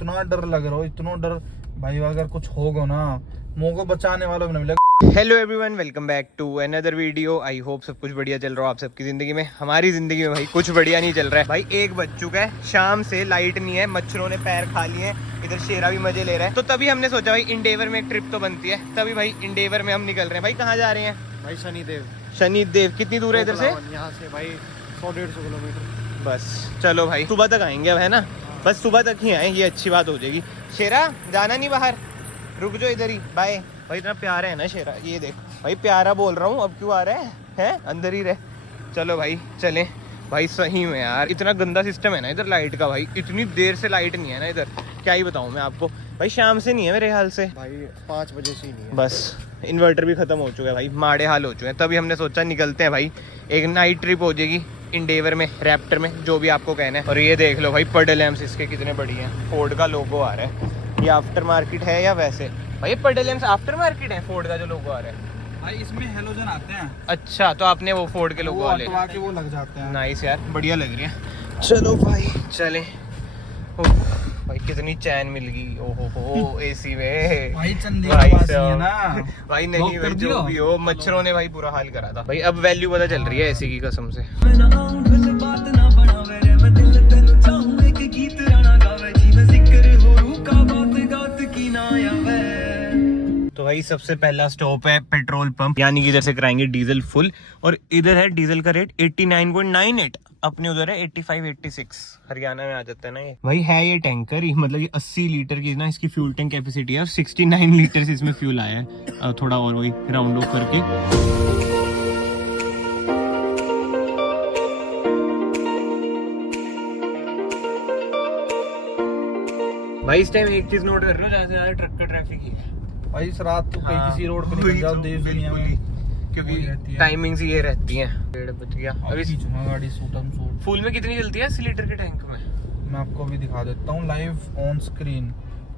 इतना डर लग रहा हो, इतना डर भाई, अगर कुछ होगा ना मुंह को बचाने वाला भी नहीं मिलेगा। Hello everyone, welcome back to another video. I hope सब कुछ बढ़िया चल रहा हो आप सबकी जिंदगी में। हमारी जिंदगी में भाई कुछ बढ़िया नहीं चल रहा है भाई। 1 बज चुका है, शाम से लाइट नहीं है, मच्छरों ने पैर खा लिए हैं, इधर शेरा भी मजे ले रहा है। तो तभी हमने सोचा भाई इंडेवर में एक ट्रिप तो बनती है, तभी भाई इंडेवर में हम निकल रहे हैं। भाई कहाँ जा रहे हैं भाई? शनिदेव। शनिदेव कितनी दूर है इधर से? यहाँ से भाई 100-150 किलोमीटर। बस चलो भाई, सुबह तक आएंगे अब, है ना? बस सुबह तक ही आए, ये अच्छी बात हो जाएगी। शेरा जाना नहीं बाहर, रुक जाओ इधर ही, बाय। भाई इतना प्यारा है ना शेरा, ये देख भाई, प्यारा बोल रहा हूँ, अब क्यों आ रहा है अंदर ही रह। चलो भाई चलें। भाई सही में यार इतना गंदा सिस्टम है ना इधर लाइट का भाई, इतनी देर से लाइट नहीं है ना इधर, क्या ही बताऊँ मैं आपको भाई। शाम से नहीं है मेरे ख्याल से, भाई 5 बजे से ही नहीं है। बस इन्वर्टर भी खत्म हो चुका है भाई, माड़े हाल हो चुके हैं। तभी हमने सोचा निकलते हैं भाई, एक नाइट ट्रिप हो जाएगी इंडेवर में, रैप्टर में, जो भी आपको कहना है। और ये देख लो भाई, पडल लैम्प्स इसके कितने बढ़िया हैं, फोर्ड का लोगो आ रहा है। ये आफ्टर मार्केट है या वैसे? भाई पडल लैम्प्स आफ्टर मार्केट है, फोर्ड का जो लोगो आ रहा है। भाई इसमें हेलोजन आते हैं। अच्छा, तो आपने वो फोर्ड के लोगो वाले हटवा के वो लग जाते हैं। नाइस यार, बढ़िया लग रही है। चलो भाई चले। भाई कितनी चैन मिल गई, ओहो हो एसी में भाई चंडीगढ़ भाई वासी साहब। है ना। भाई नहीं लॉक कर भाई, जो दियो? भी हो, मच्छरों ने भाई बुरा हाल करा था भाई। अब वैल्यू पता चल रही है एसी की कसम से। तो भाई सबसे पहला स्टॉप है पेट्रोल पंप, यानी कि इधर से कराएंगे डीजल फुल। और इधर है डीजल का रेट 89.98, अपने उधर है 85-86, हरियाणा में आ जाता है ना ये भाई। है ये टैंकर ही, मतलब ये 80 लीटर की ना इसकी फ्यूल टैंक कैपेसिटी है, और 69 लीटर से इसमें फ्यूल आया है। थोड़ा और वही राउंड ऑफ करके। भाई इस टाइम एक चीज नोट कर रहे हो, ज्यादा से ज्यादा ट्रक का ट्रैफिक ही है भाई इस रात तो कहीं हाँ, किसी रोड पे निकल जाओ देश दुनिया में, क्योंकि टाइमिंग्स ये रहती हैं। 1:30 बज गया अभी। खींचूंगा गाड़ी सूटम सूट। फुल में कितनी चलती है 80 लीटर के टैंक में? मैं आपको अभी दिखा देता हूँ live on screen.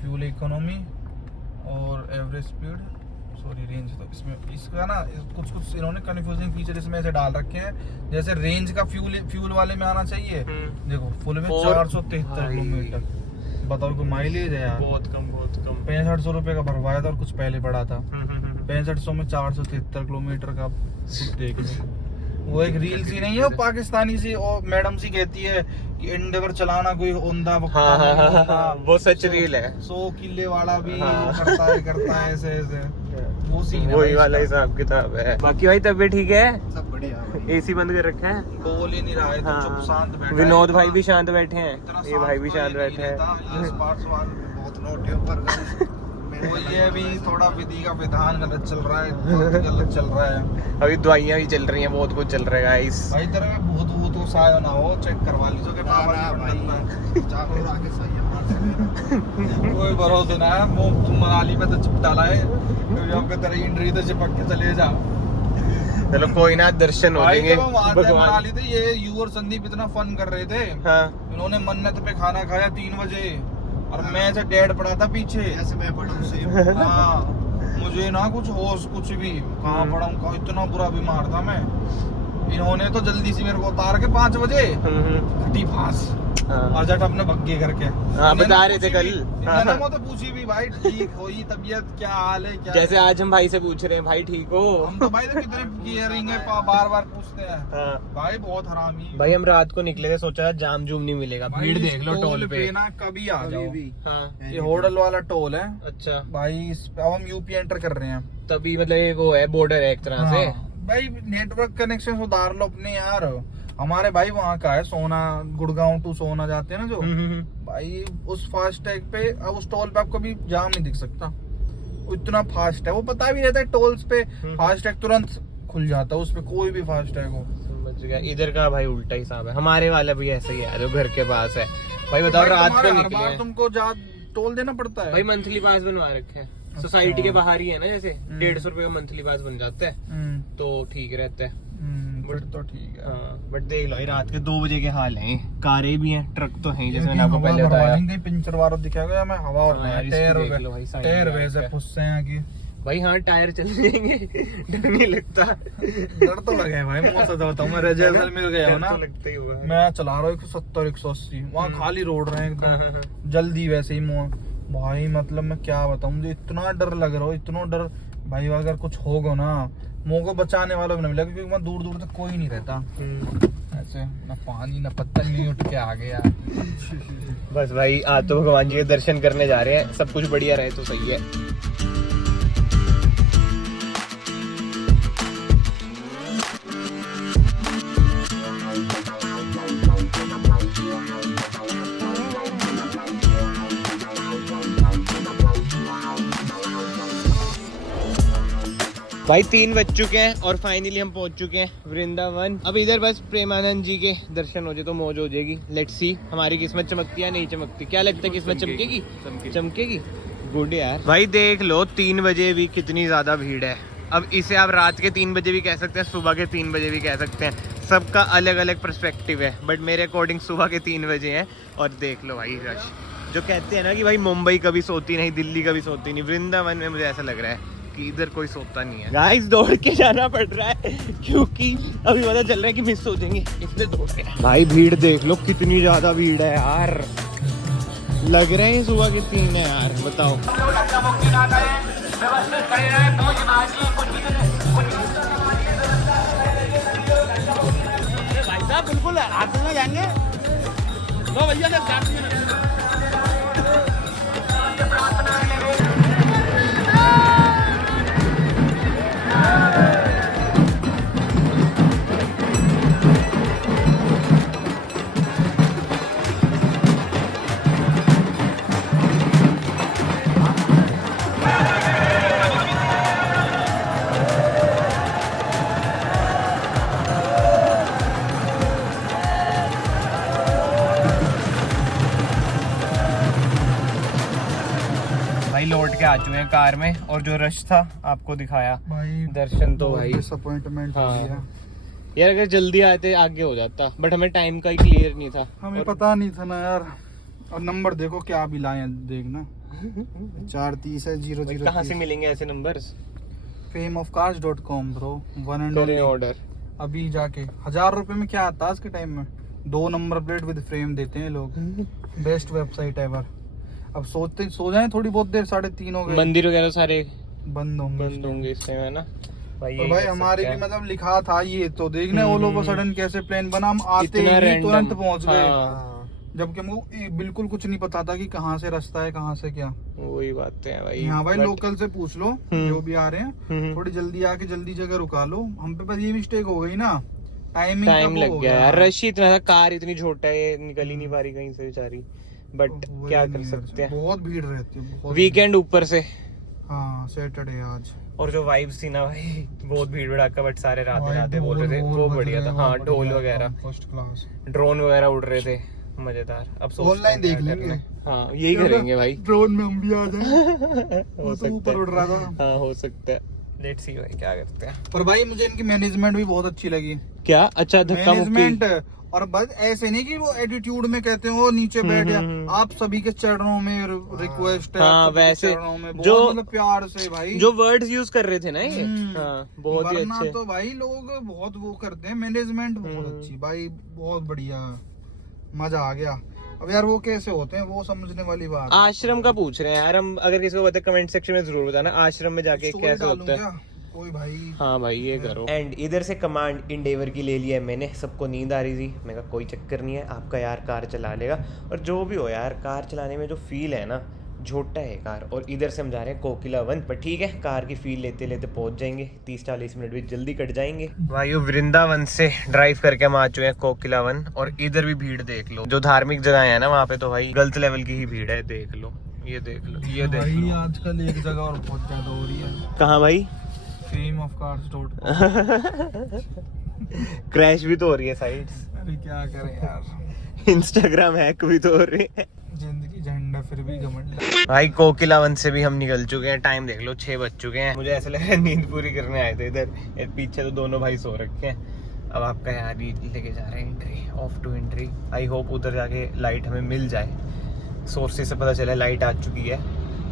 Fuel economy और एवरेज स्पीड, सॉरी रेंज। तो इसमें इसका ना कुछ इन्होंने कन्फ्यूजिंग फीचर इसमें ऐसे डाल रखे हैं, जैसे रेंज का फ्यूल वाले में आना चाहिए। देखो फुल में 473 किलोमीटर, बताओ को माइलेज है यार, बहुत कम 6500 रुपए का भरवाया था और कुछ पहले पड़ा था। 6500 में 473 किलोमीटर का देख लो। वो एक रील सी नहीं है, वो पाकिस्तानी सी, और मैडम सी कहती है कि इंडेवर चलाना कोई ओंधा वक्ता नहीं होता। वो सच रील है। 100 किले वाला भी करता है ऐसे ऐसे, वो सीन है वही भाई वाला इसका। हिसाब किताब है। बाकी भाई तबियत ठीक है? सब बढ़िया भाई। एसी बंद कर रखा है, बोल ही नहीं रहा है, तो चुप शांत बैठा है। विनोद भाई भी शांत बैठे हैं, इतना ये भाई भी तो शांत ये नहीं बैठे हैं। रहता, ये स्मार्ट वाल बहुत नोटियों पर वो ये भी थोड़ा विधि का विधान गलत चल रहा है, बहुत गलत चल रहा है। अभी दवाइयाँ भी चल रही हैं, बहुत कुछ चल रहा है गाइस। भाई तेरे में भूत भूत उसाया ना हो, चेक करवा लीजिए कि बाबा की पंडित में। जाकर आगे सही है, मार सकते हैं। कोई भरोसा ना है, वो तुम मनाली में तो चिपटा लाए, क्योंकि तेरी इंद्री तो चिपक के चले जा। चलो कोई ना, दर्शन हो भाई जाएंगे जब हम आते भगवान। मनाली थे, ये यू और संदीप इतना फन कर रहे थे। हाँ इन्होंने मन्नत पे खाना खाया 3 बजे, और मैं ऐसे डेड पड़ा था पीछे। ऐसे मैं पढ़ूं से हाँ, मुझे ना कुछ होश कुछ भी, कहाँ पड़ा हूँ, इतना बुरा बीमार था मैं। इन्होंने तो जल्दी से मेरे को उतार के 5 बजे घटी फांस और जट अपने भग्गे करके। हाँ, बता रहे थे कल। मैंने तो पूछी भी, भाई ठीक होई तबीयत, क्या हाल है, क्या जैसे आज हम भाई से पूछ रहे हैं, भाई ठीक हो? हम तो भाई तो कितने केयरिंग है, बार बार पूछते हैं। हाँ। भाई बहुत हरामी भाई हम रात को निकले थे, सोचा जाम जूम नहीं मिलेगा, भाई, भीड़ इस देख लो टोल पे। ना कभी आ जाओ। हाँ ये होडल वाला टोल है अच्छा भाई, अब हम यूपी एंटर कर रहे हैं। तभी मतलब ये वो है, बॉर्डर है एक तरह से। हाँ, भाई नेटवर्क कनेक्शन सुधार लो अपने यार। हमारे भाई वहाँ का है सोना, गुड़गांव टू सोना जाते हैं ना जो, भाई उस फास्टैग पे, अब उस टोल पे आपको भी जाम नहीं दिख सकता, वो इतना फास्ट है। वो पता भी रहता है टोल्स पे फास्टैग तुरंत खुल जाता है, उस पे कोई भी फास्टैग हो। समझ गया। इधर का भाई उल्टा हिसाब है, हमारे वाला भी ऐसा ही है जो घर के पास है। भाई बताओ भाई रात तुम्हारे को हर निकले बार हैं। तुमको टोल देना पड़ता है भाई मंथली पास बनवा रखे हैं, सोसाइटी के बाहर ही है ना, जैसे 150 रुपए का मंथली पास बन जाता है, तो ठीक रहता है। फिर तो ठीक है। हाँ, बट देख लो ये रात के 2 बजे के हाल हैं, कारें भी हैं, ट्रक तो हैं, जैसे मैंने इनकी आपको हवा पहले भरवा बताया। लेंगे, पिंचर वाला दिखाएगा या मैं हवा और हाँ यार, इसकी टायर देख लो भाई, साइड टायर में वैसे है। फुस्से हैं कि भाई हाँ टायर चल जाएंगे, डर नहीं लगता। डर तो लगे भाई, मैं सच बताऊं, मैं जैसलमेर गया हूँ ना, डर तो लगता ही होगा। मैं चला रहा हूँ 170 180, वहाँ खाली रोड रहे एकदम जल्दी, वैसे ही भाई मतलब मैं क्या बताऊं, मुझे इतना डर लग रहा हो, इतना डर भाई, अगर कुछ होगा ना मुँह को बचाने वाला भी नहीं मिला, क्योंकि वहाँ दूर दूर तक कोई नहीं रहता, ऐसे ना पानी ना पत्थर, नहीं उठ के आ गया। बस भाई आज तो भगवान जी के दर्शन करने जा रहे हैं, सब कुछ बढ़िया रहे तो सही है। भाई 3 बज चुके हैं और फाइनली हम पहुंच चुके हैं वृंदावन। अब इधर बस प्रेमानंद जी के दर्शन हो जाए तो मौज हो जाएगी। लेट्स सी हमारी किस्मत चमकती है नहीं चमकती, क्या लगता है किस्मत चमकेगी? चमकेगी। गुड यार। भाई देख लो 3 बजे भी कितनी ज्यादा भीड़ है। अब इसे आप रात के 3 बजे भी कह सकते हैं, सुबह के 3 बजे भी कह सकते हैं, सबका अलग अलग पर्सपेक्टिव है, बट मेरे अकॉर्डिंग सुबह के 3 बजे है। और देख लो भाई रश, जो कहते हैं ना कि भाई मुंबई कभी सोती नहीं, दिल्ली कभी सोती नहीं, वृंदावन में मुझे ऐसा लग रहा है कि इधर कोई सोता नहीं है। गाइस दौड़ के जाना पड़ रहा है क्योंकि अभी पता चल रहा है कि मिस हो जाएंगे, इसलिए दौड़ के। भाई भीड़ देख लो कितनी ज्यादा भीड़ है यार, लग रहे हैं सुबह के 3 है यार, बताओ। भाई साहब बिल्कुल हाथ में जाएंगे तो भैया लौट के आ चुके हैं कार में, और जो रश था आपको दिखाया भाई, दर्शन तो भाई डिसअपॉइंटमेंट हो गया यार। अगर जल्दी आते आगे हो जाता, बट हमें टाइम का ही क्लियर नहीं था, हमें पता नहीं था ना यार। और नंबर देखो क्या भी लाए हैं, देखना 430 है 00। कहाँ से मिलेंगे ऐसे numbers? fameofcars.com bro, 1 and only order अभी जाके। 1000 रुपए में क्या आता है आज के टाइम में? 2 नंबर प्लेट विद फ्रेम देते हैं लोग। Best website ever. अब सो जाए थोड़ी बहुत देर, 3:30 हो गए, मंदिर वगैरह सारे बंद होंगे इस टाइम है ना भाई। तो भाई हमारे भी मतलब लिखा था ये, तो देखने ऑल ओवर सडन कैसे प्लान बना, हम आते ही तुरंत पहुंच गए, जबकि हमको बिल्कुल कुछ नहीं पता था कि कहाँ से रास्ता है, कहाँ से क्या। वही बात है भाई। हाँ भाई लोकल से पूछ लो जो भी आ रहे हैं, थोड़ी जल्दी आके जल्दी जगह रुका लो। हम पे बस ये मिस्टेक हो गई ना, टाइम लग गया यार, रश इतना था, कार इतनी छोटा है, निकल ही नहीं पा रही कहीं से बेचारी, बट क्या कर सकते हैं, बहुत भीड़ रहती है, वीकेंड ऊपर से। हाँ सैटरडे आज। और जो वाइब्स थी ना भाई, बहुत भीड़ भड़ाका, बट सारे राधे बोल रहे थे, वो बढ़िया था। हाँ ढोल वगैरह, फर्स्ट क्लास, ड्रोन वगैरह उड़ रहे थे, मजेदार। अब ऑनलाइन देख लेंगे। हाँ यही करेंगे भाई, ड्रोन में हम भी आ जाए। हो सकता है, ऊपर उड़ रहा था। हाँ हो सकता है, लेट्स सी भाई क्या करते हैं। पर भाई मुझे इनकी मैनेजमेंट भी बहुत अच्छी लगी। क्या अच्छा धक्का मुक्की, और बस ऐसे नहीं कि वो एटीट्यूड में कहते हो नीचे बैठ जा, आप सभी के चरणों में रिक्वेस्ट है। हाँ वैसे में जो मतलब प्यार से भाई, जो वर्ड्स यूज कर रहे थे ना ये, हाँ बहुत ही अच्छे। तो भाई लोग बहुत वो करते हैं, मैनेजमेंट बहुत अच्छी भाई, बहुत बढ़िया, मजा आ गया। अब यार वो कैसे होते हैं वो समझने वाली बात। आश्रम का पूछ रहे हैं यार हम, अगर किसी को पता है कमेंट सेक्शन में जरूर बताना, आश्रम में जाके कैसे होता है कोई भाई। हाँ भाई ये करो। एंड इधर से कमांड इंडेवर की ले लिया है मैंने, सबको नींद आ रही थी, मैं कहा कोई चक्कर नहीं है, आपका यार कार चला लेगा। और जो भी हो यार, कार चलाने में जो फील है ना, झोटा है कार। और इधर से हम जा रहे हैं कोकिला वन, पर ठीक है कार की फील लेते लेते पहुंच जाएंगे, 30-40 मिनट भी जल्दी कट जाएंगे। भाई वृंदावन से ड्राइव करके हम आ चुके हैं कोकिला वन, और इधर भी भीड़ देख लो, जो धार्मिक जगह है ना वहाँ पे तो भाई गलत लेवल की ही भीड़ है, देख लो, ये देख लो, ये देख लो। आजकल एक जगह और बहुत ज्यादा हो रही है। कहाँ भाई? fameofcars.com। क्रैश भी तो हो रही है साइट्स, अरे क्या करें यार, इंस्टाग्राम हैक भी तो हो रही है, जिंदगी झंडा फिर भी घमंड। भाई कोकिला वन से भी हम निकल चुके हैं, टाइम देख लो 6 बज चुके हैं। मुझे ऐसा लग रहा है नींद पूरी करने आए थे इधर, पीछे तो दोनों भाई सो रखे हैं। अब आपका यार लेके जा रहे हैं entry, off to entry. I hope उधर जाके लाइट हमें मिल जाए, सोर्सेज से पता चला लाइट आ चुकी है,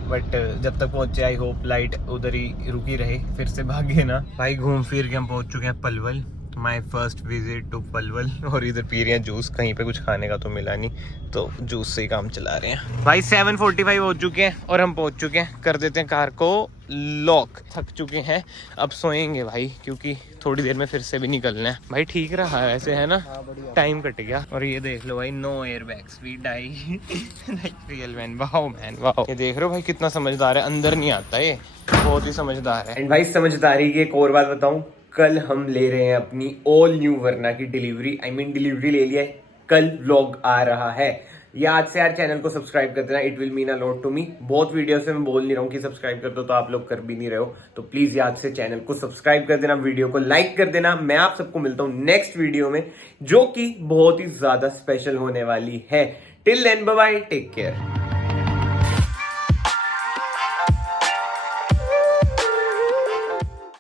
बट जब तक पहुंचे आई होप लाइट उधर ही रुकी रहे, फिर से भागे ना भाई। घूम फिर के हम पहुंच चुके हैं Palwal, my first visit to Palwal. और इधर पी रहे हैं जूस, कहीं पे कुछ खाने का तो मिला नहीं तो जूस से ही काम चला रहे हैं भाई। 7:45 हो चुके हैं और हम पहुंच चुके हैं। कर देते हैं कार को लॉक, थक चुके हैं अब सोएंगे भाई, क्योंकि थोड़ी देर में फिर से भी निकलना है भाई। ठीक रहा है ऐसे है ना, टाइम कट गया। और ये देख लो भाई, no airbags we die real man, wow man wow. ये देख रहे हो भाई कितना समझदार है, अंदर नहीं आता ये, बहुत ही समझदार है। एंड भाई समझदारी की एक और बात बताऊं, कल हम ले रहे हैं अपनी ऑल न्यू वरना की डिलीवरी। डिलीवरी ले लिया है, कल व्लॉग आ रहा है। ये आज से यार चैनल को सब्सक्राइब कर देना, it will mean a lot to me. बहुत वीडियो से मैं बोल नहीं रहा हूँ कि सब्सक्राइब कर दो, तो आप लोग कर भी नहीं रहे हो, तो प्लीज याद से चैनल को सब्सक्राइब कर देना, वीडियो को लाइक कर देना। मैं आप सबको मिलता हूँ नेक्स्ट वीडियो में, जो कि बहुत ही ज्यादा स्पेशल होने वाली है। Till then bye bye, take care.